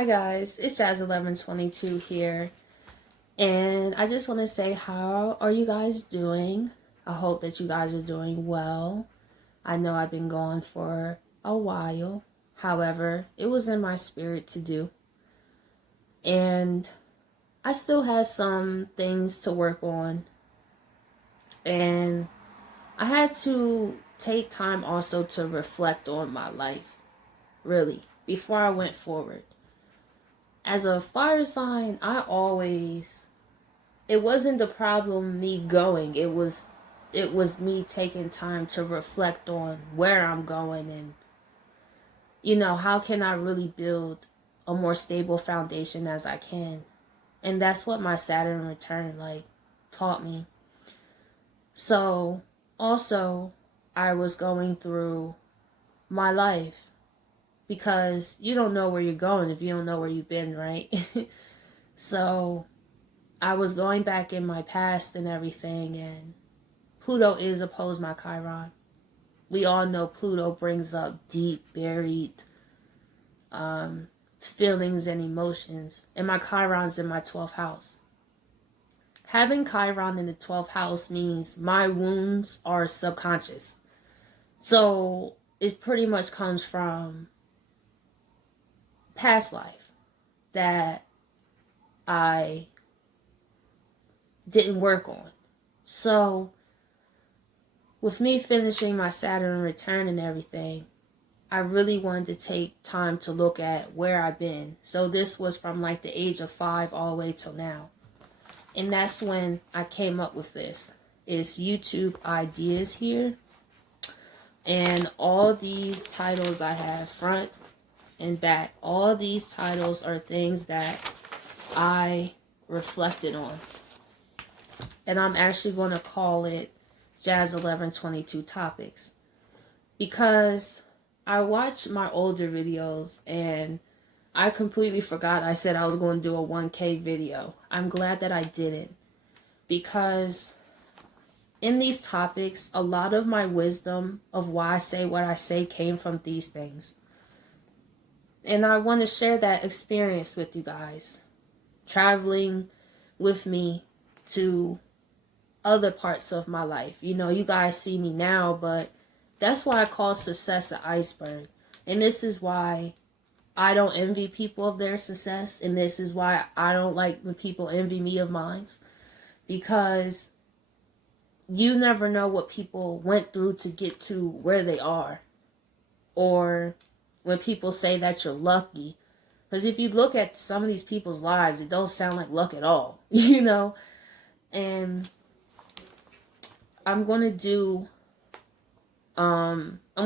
Hi guys, it's Jazz1122 here, and I just want to say, how are you guys doing? I hope that you guys are doing well. I know I've been gone for a while, however, it was in my spirit to do, and I still have some things to work on, and I had to take time also to reflect on my life, really, before I went forward. As a fire sign, it wasn't the problem me going. It was me taking time to reflect on where I'm going and how can I really build a more stable foundation as I can. And that's what my Saturn return taught me. So, also I was going through my life because you don't know where you're going if you don't know where you've been, right? So I was going back in my past and everything, and Pluto is opposed my Chiron. We all know Pluto brings up deep, buried feelings and emotions, and my Chiron's in my 12th house. Having Chiron in the 12th house means my wounds are subconscious. So it pretty much comes from past life that I didn't work on. So with me finishing my Saturn return and everything, I really wanted to take time to look at where I've been. So this was from like the age of 5 all the way till now. And that's when I came up with this. It's YouTube ideas here. And all these titles I have front and back. All these titles are things that I reflected on. And I'm actually going to call it Jazz 1122 Topics. Because I watched my older videos and I completely forgot I said I was going to do a 1K video. I'm glad that I didn't. Because in these topics, a lot of my wisdom of why I say what I say came from these things. And I want to share that experience with you guys. Traveling with me to other parts of my life. You guys see me now, but that's why I call success an iceberg. And this is why I don't envy people of their success. And this is why I don't like when people envy me of mine. Because you never know what people went through to get to where they are. Or when people say that you're lucky. Because if you look at some of these people's lives, it don't sound like luck at all. And I'm going to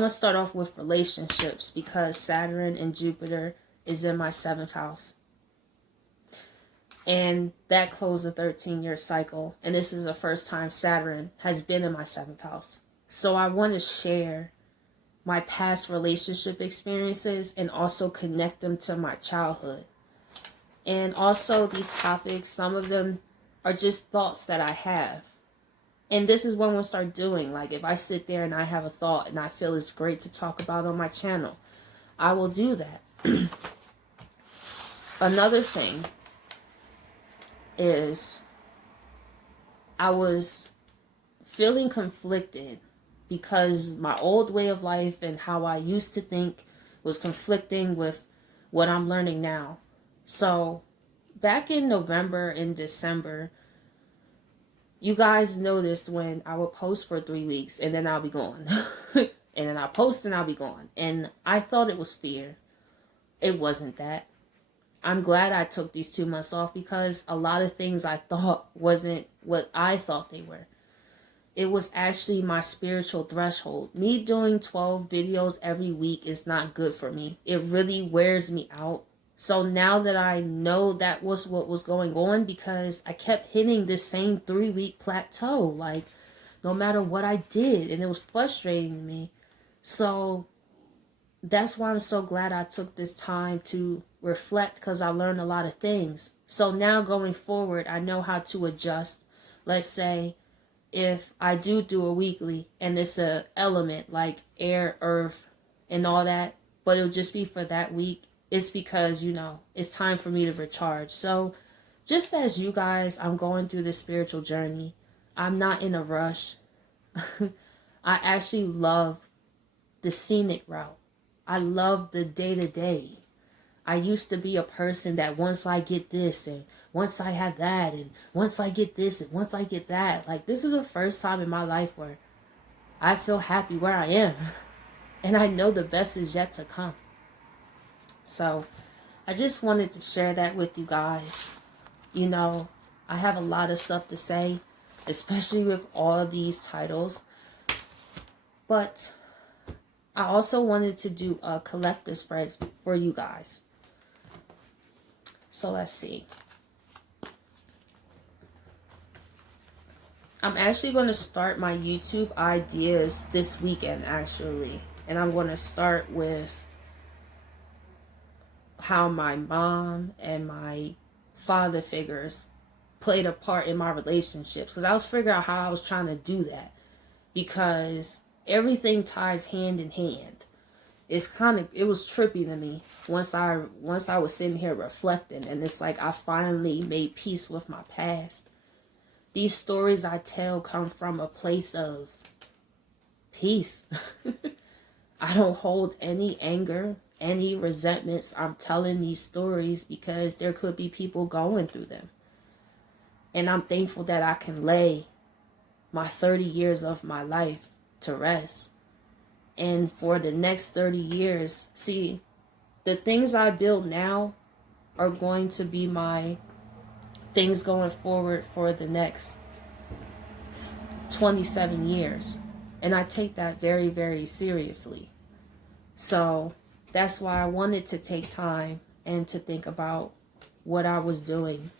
start off with relationships because Saturn and Jupiter is in my 7th house. And that closed a 13-year cycle. And this is the first time Saturn has been in my 7th house. So I want to share my past relationship experiences and also connect them to my childhood. And also these topics, some of them are just thoughts that I have. And this is what I'm going to start doing. Like if I sit there and I have a thought and I feel it's great to talk about on my channel, I will do that. Another thing is I was feeling conflicted because my old way of life and how I used to think was conflicting with what I'm learning now. So back in November and December, you guys noticed when I would post for 3 weeks and then I'll be gone. And then I'll post and I'll be gone. And I thought it was fear. It wasn't that. I'm glad I took these 2 months off because a lot of things I thought wasn't what I thought they were. It was actually my spiritual threshold. Me doing 12 videos every week is not good for me. It really wears me out. So now that I know that was what was going on, because I kept hitting this same 3-week plateau, like no matter what I did, and it was frustrating me. So that's why I'm so glad I took this time to reflect, because I learned a lot of things. So now going forward, I know how to adjust. Let's say if I do a weekly and it's a element like air, earth, and all that, but it'll just be for that week. it's because, it's time for me to recharge. So just as you guys, I'm going through this spiritual journey. I'm not in a rush. I actually love the scenic route. I love the day to day. I used to be a person that once I get this and once I have that and once I get this and once I get that, like this is the first time in my life where I feel happy where I am. And I know the best is yet to come. So I just wanted to share that with you guys. I have a lot of stuff to say, especially with all these titles. But I also wanted to do a collective spread for you guys. So let's see. I'm actually going to start my YouTube ideas this weekend, actually. And I'm going to start with how my mom and my father figures played a part in my relationships. Because I was figuring out how I was trying to do that. Because everything ties hand in hand. It was trippy to me once I was sitting here reflecting, and it's like I finally made peace with my past. These stories I tell come from a place of peace. I don't hold any anger, any resentments. I'm telling these stories because there could be people going through them. And I'm thankful that I can lay my 30 years of my life to rest. And for the next 30 years, see, the things I build now are going to be my things going forward for the next 27 years. And I take that very, very seriously. So that's why I wanted to take time and to think about what I was doing.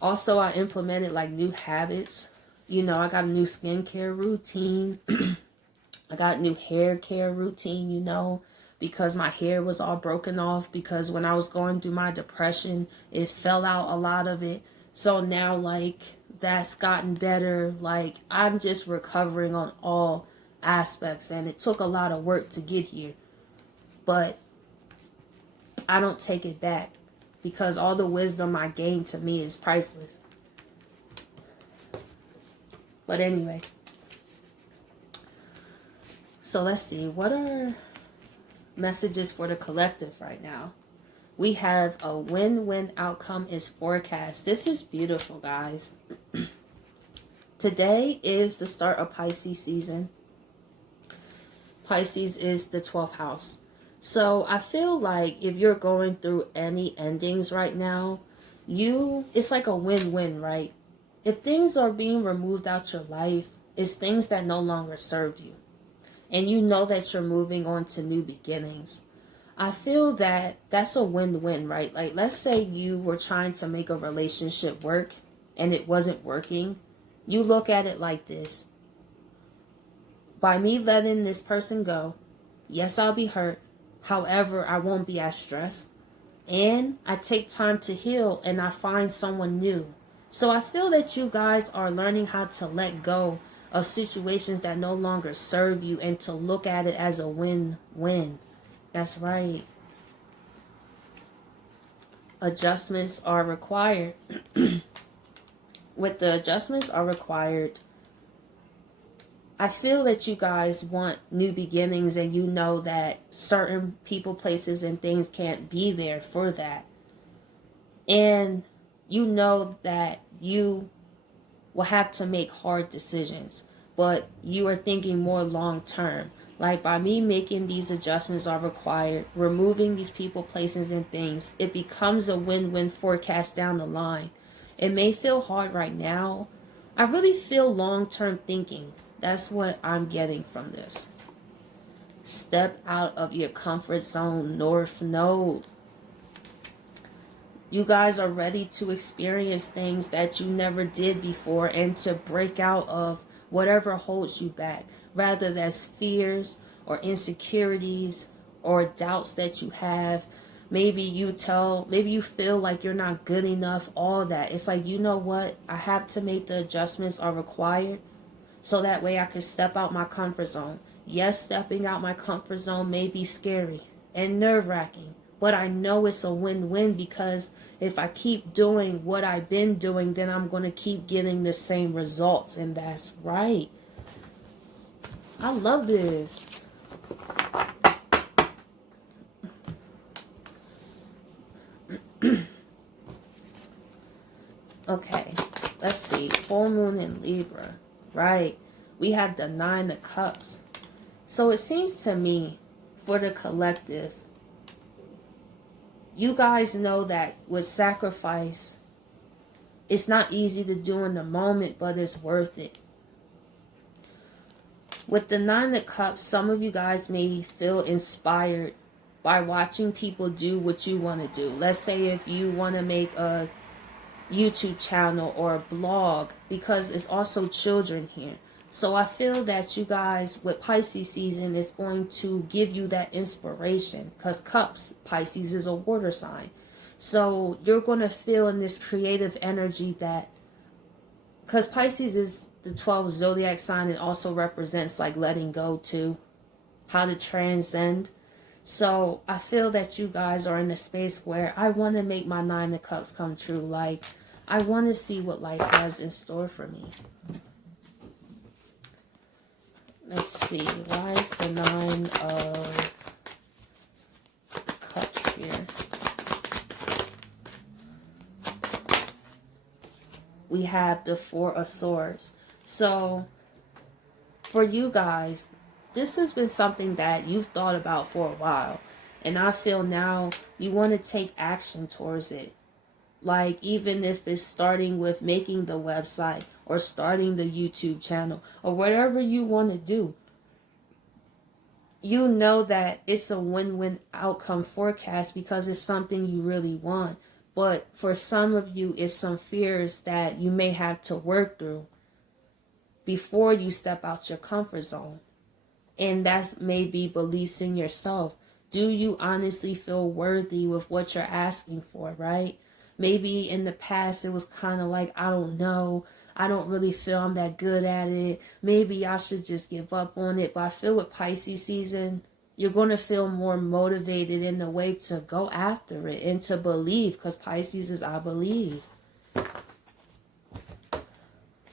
Also, I implemented like new habits. I got a new skincare routine. I got new hair care routine, because my hair was all broken off because when I was going through my depression, it fell out a lot of it. So now, like, that's gotten better. Like, I'm just recovering on all aspects, and it took a lot of work to get here. But I don't take it back because all the wisdom I gained, to me, is priceless. But anyway, so let's see, what are messages for the collective right now? We have a win-win outcome is forecast. This is beautiful, guys. Today is the start of Pisces season. Pisces is the 12th house. So I feel like if you're going through any endings right now, it's like a win-win, right? If things are being removed out your life, it's things that no longer serve you. And you know that you're moving on to new beginnings. I feel that that's a win-win, right? Like, let's say you were trying to make a relationship work and it wasn't working. You look at it like this. By me letting this person go, yes, I'll be hurt. However, I won't be as stressed. And I take time to heal and I find someone new. So I feel that you guys are learning how to let go of situations that no longer serve you and to look at it as a win-win. That's right. Adjustments are required. With the adjustments are required, I feel that you guys want new beginnings and you know that certain people, places, and things can't be there for that. And you know that you will have to make hard decisions, but you are thinking more long term. Like, by me making these adjustments are required, removing these people, places, and things, it becomes a win-win forecast down the line. It may feel hard right now. I really feel long-term thinking. That's what I'm getting from this. Step out of your comfort zone, North Node. You guys are ready to experience things that you never did before and to break out of whatever holds you back. Rather that's fears or insecurities or doubts that you have. Maybe you feel like you're not good enough, all that. It's like, you know what? I have to make the adjustments are required so that way I can step out my comfort zone Yes, stepping out my comfort zone may be scary and nerve-wracking, but I know it's a win-win because if I keep doing what I've been doing, then I'm going to keep getting the same results, and that's right. I love this. Okay, let's see. Full moon in Libra, right? We have the Nine of Cups. So it seems to me, for the collective, you guys know that with sacrifice, it's not easy to do in the moment, but it's worth it. With the Nine of Cups, some of you guys may feel inspired by watching people do what you want to do. Let's say if you want to make a YouTube channel or a blog, because it's also children here. So I feel that you guys with Pisces season is going to give you that inspiration, because Cups, Pisces is a water sign. So you're going to feel in this creative energy that, because Pisces is the 12th zodiac sign, it also represents like letting go too, how to transcend. So I feel that you guys are in a space where I want to make my Nine of Cups come true. Like, I want to see what life has in store for me. Let's see. Why is the Nine of Cups here? We have the Four of Swords. So, for you guys, this has been something that you've thought about for a while. And I feel now you want to take action towards it. Like, even if it's starting with making the website or starting the YouTube channel or whatever you want to do, you know that it's a win-win outcome forecast because it's something you really want. But for some of you, it's some fears that you may have to work through before you step out your comfort zone. And that's maybe beliefs in yourself. Do you honestly feel worthy with what you're asking for, right? Maybe in the past it was kind of like, I don't know. I don't really feel I'm that good at it. Maybe I should just give up on it. But I feel with Pisces season, you're going to feel more motivated in the way to go after it and to believe, because Pisces is I believe.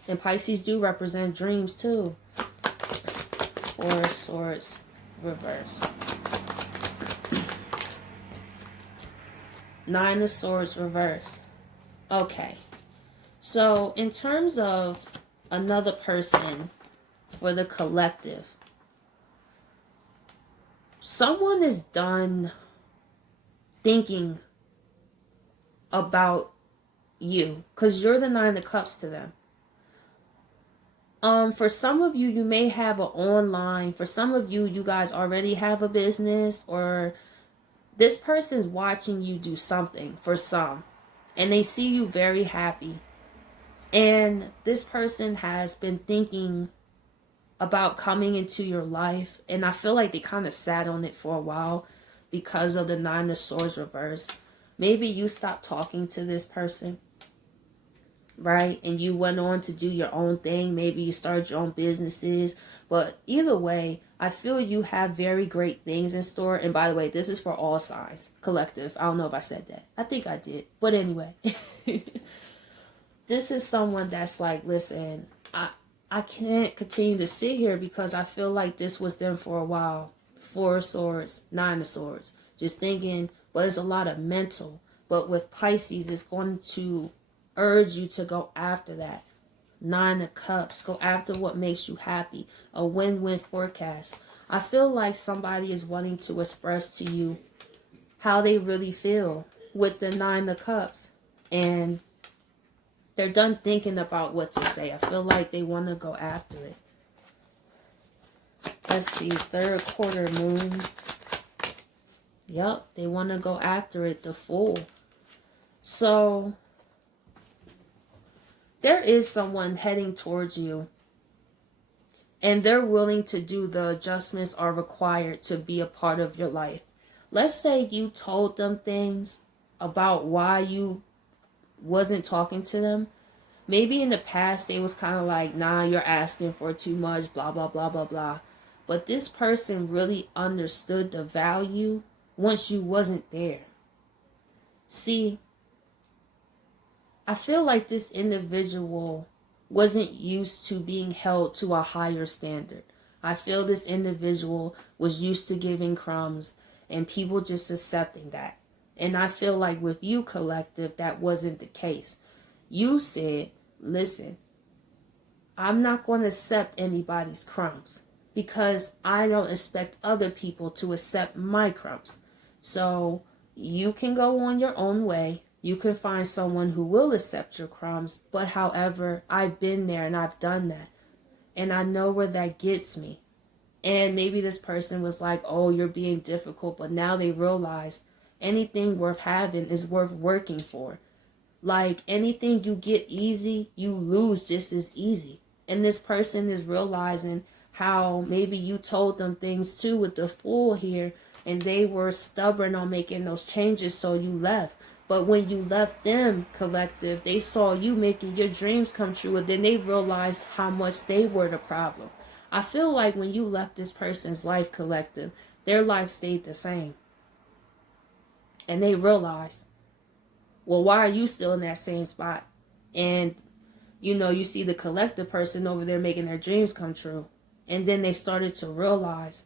And Pisces do represent dreams too. Four of Swords reverse. Nine of Swords reverse. Okay. So in terms of another person for the collective, someone is done thinking about you because you're the Nine of Cups to them. For some of you, you may have an online. For some of you, you guys already have a business, or this person's watching you do something for some, and they see you very happy. And this person has been thinking about coming into your life, and I feel like they kind of sat on it for a while because of the Nine of Swords reverse. Maybe you stopped talking to this person, right? And you went on to do your own thing. Maybe you started your own businesses. But either way, I feel you have very great things in store. And by the way, this is for all signs. Collective. I don't know if I said that. I think I did. But anyway. This is someone that's like, listen, I can't continue to sit here because I feel like this was them for a while. Four of Swords, Nine of Swords. Just thinking, but it's a lot of mental. But with Pisces, it's going to urge you to go after that. Nine of Cups. Go after what makes you happy. A win-win forecast. I feel like somebody is wanting to express to you how they really feel with the Nine of Cups. And they're done thinking about what to say. I feel like they want to go after it. Let's see. Third quarter moon. Yep. They want to go after it. The Fool. So there is someone heading towards you, and they're willing to do the adjustments are required to be a part of your life. Let's say you told them things about why you wasn't talking to them. Maybe in the past they was kind of like, nah, you're asking for too much, blah, blah, blah, blah, blah. But this person really understood the value once you wasn't there. See, I feel like this individual wasn't used to being held to a higher standard. I feel this individual was used to giving crumbs and people just accepting that. And I feel like with you, collective, that wasn't the case. You said, listen, I'm not going to accept anybody's crumbs because I don't expect other people to accept my crumbs. So you can go on your own way. You can find someone who will accept your crumbs. But however, I've been there and I've done that. And I know where that gets me. And maybe this person was like, oh, you're being difficult. But now they realize anything worth having is worth working for. Like anything you get easy, you lose just as easy. And this person is realizing how maybe you told them things too with the Fool here, and they were stubborn on making those changes, so you left. But when you left them, collective, they saw you making your dreams come true, and then they realized how much they were the problem. I feel like when you left this person's life, collective, their life stayed the same. And they realized, well, why are you still in that same spot? And, you see the collective person over there making their dreams come true. And then they started to realize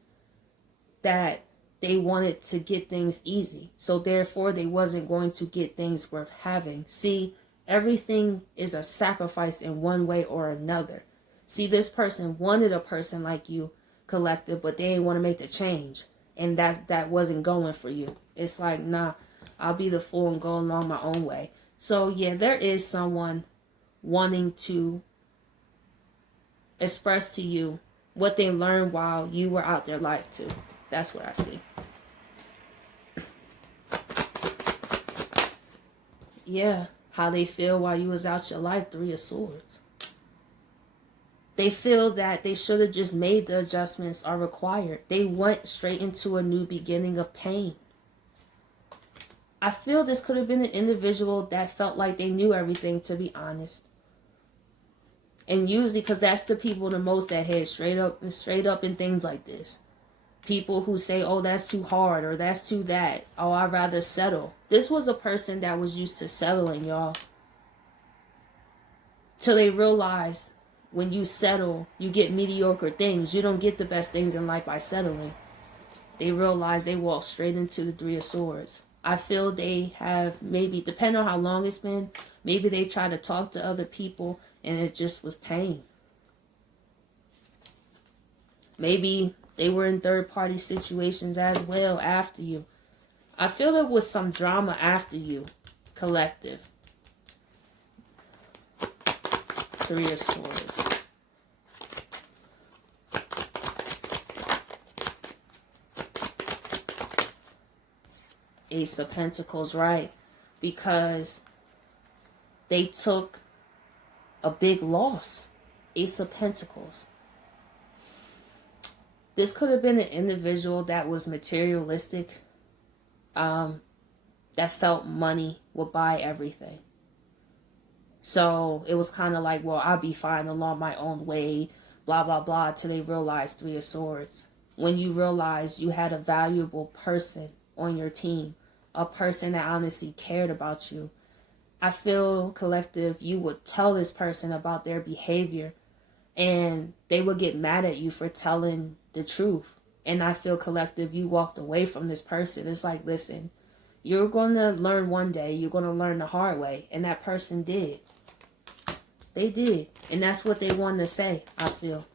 that they wanted to get things easy. So therefore, they wasn't going to get things worth having. See, everything is a sacrifice in one way or another. See, this person wanted a person like you, collective, but they didn't want to make the change. And that wasn't going for you. It's like, nah, I'll be the fool and go along my own way. So yeah, there is someone wanting to express to you what they learned while you were out their life too. That's what I see. Yeah, how they feel while you was out your life, 3 of Swords. They feel that they should have just made the adjustments are required. They went straight into a new beginning of pain. I feel this could have been an individual that felt like they knew everything, to be honest. And usually, because that's the people the most that head straight up in things like this. People who say, oh, that's too hard or that's too that. Oh, I'd rather settle. This was a person that was used to settling, y'all. Till they realized when you settle, you get mediocre things. You don't get the best things in life by settling. They realized they walked straight into the 3 of Swords. I feel they have maybe, depending on how long it's been, maybe they try to talk to other people and it just was pain. Maybe they were in third-party situations as well after you. I feel there was some drama after you, collective. 3 of Swords. Ace of Pentacles, right? Because they took a big loss. Ace of Pentacles. This could have been an individual that was materialistic, that felt money would buy everything. So it was kind of like, well, I'll be fine along my own way, blah, blah, blah, till they realized 3 of Swords. When you realize you had a valuable person on your team, a person that honestly cared about you, I feel, collective, you would tell this person about their behavior and they would get mad at you for telling the truth. And I feel, collective, you walked away from this person. It's like, listen, you're going to learn one day. You're going to learn the hard way. And that person did. They did. And that's what they wanted to say, I feel.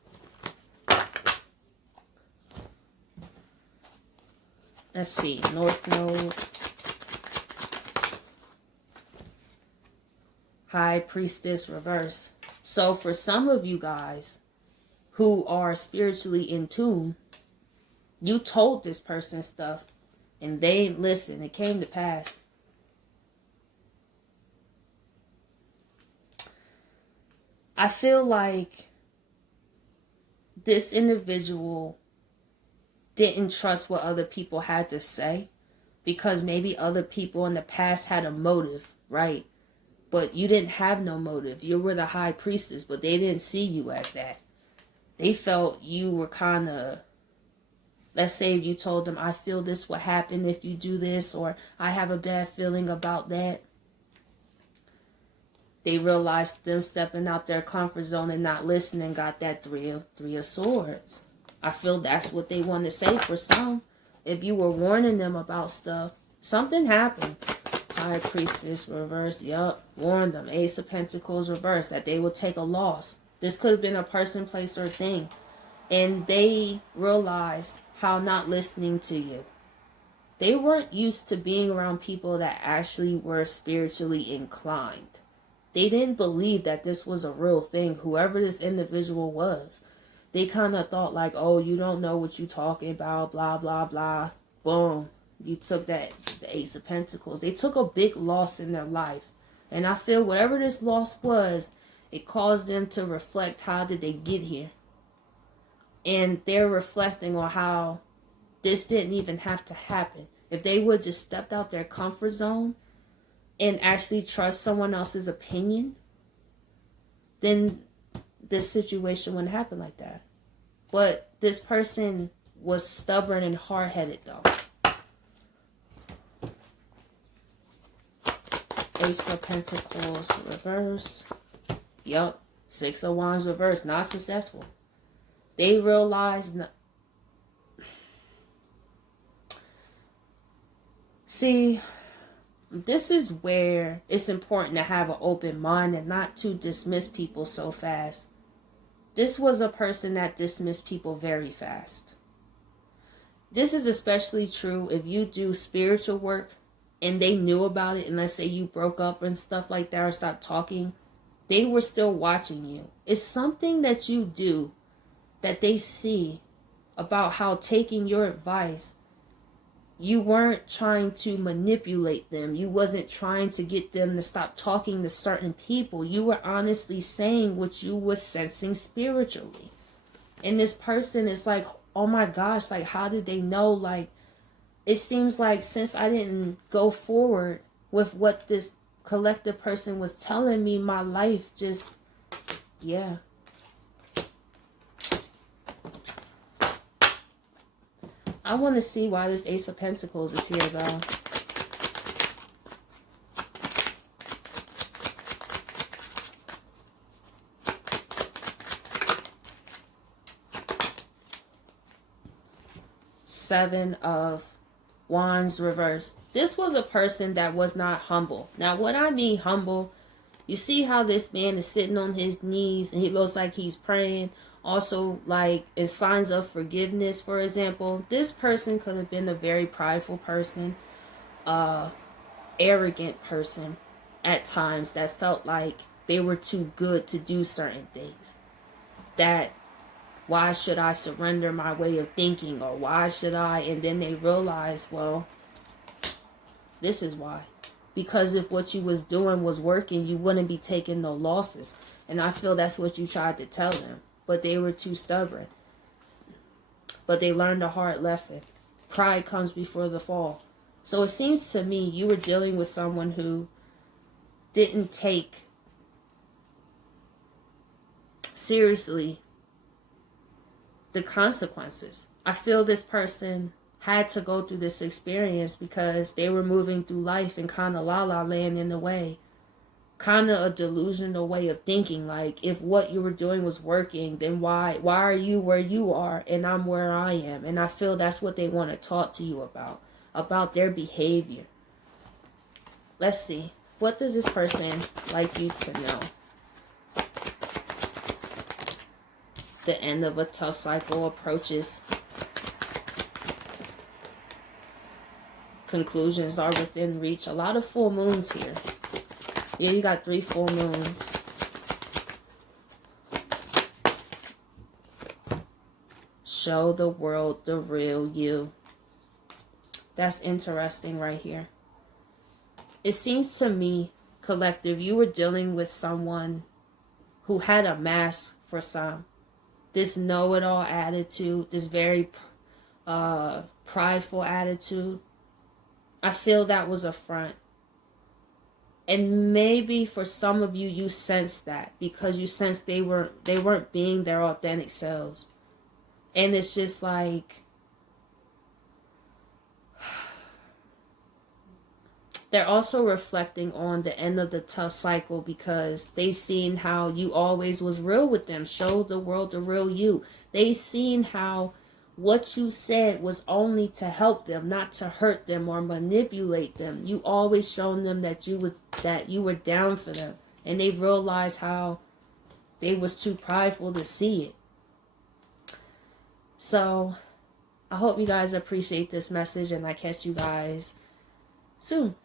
Let's see. North Node. High Priestess reverse. So for some of you guys who are spiritually in tune, you told this person stuff and they ain't listen. It came to pass. I feel like this individual didn't trust what other people had to say because maybe other people in the past had a motive, right? But you didn't have no motive. You were the High Priestess, but they didn't see you as that. They felt you were kind of Let's say if you told them, I feel this will happen if you do this, or I have a bad feeling about that. They realized them stepping out their comfort zone and not listening got that three of swords. I feel that's what they want to say for some. If you were warning them about stuff, something happened. High Priestess reversed. Yup. Warned them. Ace of Pentacles reversed. That they would take a loss. This could have been a person, place, or thing. And they realized how not listening to you. They weren't used to being around people that actually were spiritually inclined. They didn't believe that this was a real thing, whoever this individual was. They kind of thought like, oh, you don't know what you're talking about, blah, blah, blah. Boom. You took that, the Ace of Pentacles. They took a big loss in their life. And I feel whatever this loss was, it caused them to reflect, how did they get here? And they're reflecting on how this didn't even have to happen. If they would just stepped out their comfort zone and actually trust someone else's opinion, then this situation wouldn't happen like that. But this person was stubborn and hard-headed though. Ace of Pentacles reverse. Yup. Six of Wands reverse. Not successful. They realized... See, this is where it's important to have an open mind and not to dismiss people so fast. This was a person that dismissed people very fast. This is especially true if you do spiritual work and they knew about it, and let's say you broke up and stuff like that or stopped talking, they were still watching you. It's something that you do that they see about how taking your advice, you weren't trying to manipulate them. You wasn't trying to get them to stop talking to certain people. You were honestly saying what you were sensing spiritually. And this person is like, oh my gosh, like how did they know? Like, it seems like since I didn't go forward with what this collective person was telling me, my life just, yeah. I want to see why this Ace of Pentacles is here, though. Seven of Wands reverse. This was a person that was not humble. Now, what I mean humble, you see how this man is sitting on his knees and he looks like he's praying. Also, like in signs of forgiveness, for example, this person could have been a very prideful person, arrogant person at times that felt like they were too good to do certain things. That why should I surrender my way of thinking, or why should I? And then they realize, well, this is why. Because if what you was doing was working, you wouldn't be taking no losses. And I feel that's what you tried to tell them. But they were too stubborn. But they learned a hard lesson. Pride comes before the fall. So it seems to me you were dealing with someone who didn't take seriously the consequences. I feel this person had to go through this experience because they were moving through life in kind of la-la land in a way. Kind of a delusional way of thinking. Like, if what you were doing was working, then why are you where you are and I'm where I am? And I feel that's what they want to talk to you about their behavior. Let's see. What does this person like you to know? The end of a tough cycle approaches. Conclusions are within reach. A lot of full moons here. Yeah, you got 3 full moons. Show the world the real you. That's interesting right here. It seems to me, collective, you were dealing with someone who had a mask for some. This know-it-all attitude, this very prideful attitude. I feel that was a front. And maybe for some of you, you sensed that because you sensed they weren't being their authentic selves. And it's just like, They're also reflecting on the end of the tough cycle because they seen how you always was real with them, showed the world the real you. They seen how what you said was only to help them, not to hurt them or manipulate them. You always shown them that you were down for them, and they realized how they was too prideful to see it. So I hope you guys appreciate this message, and I catch you guys soon.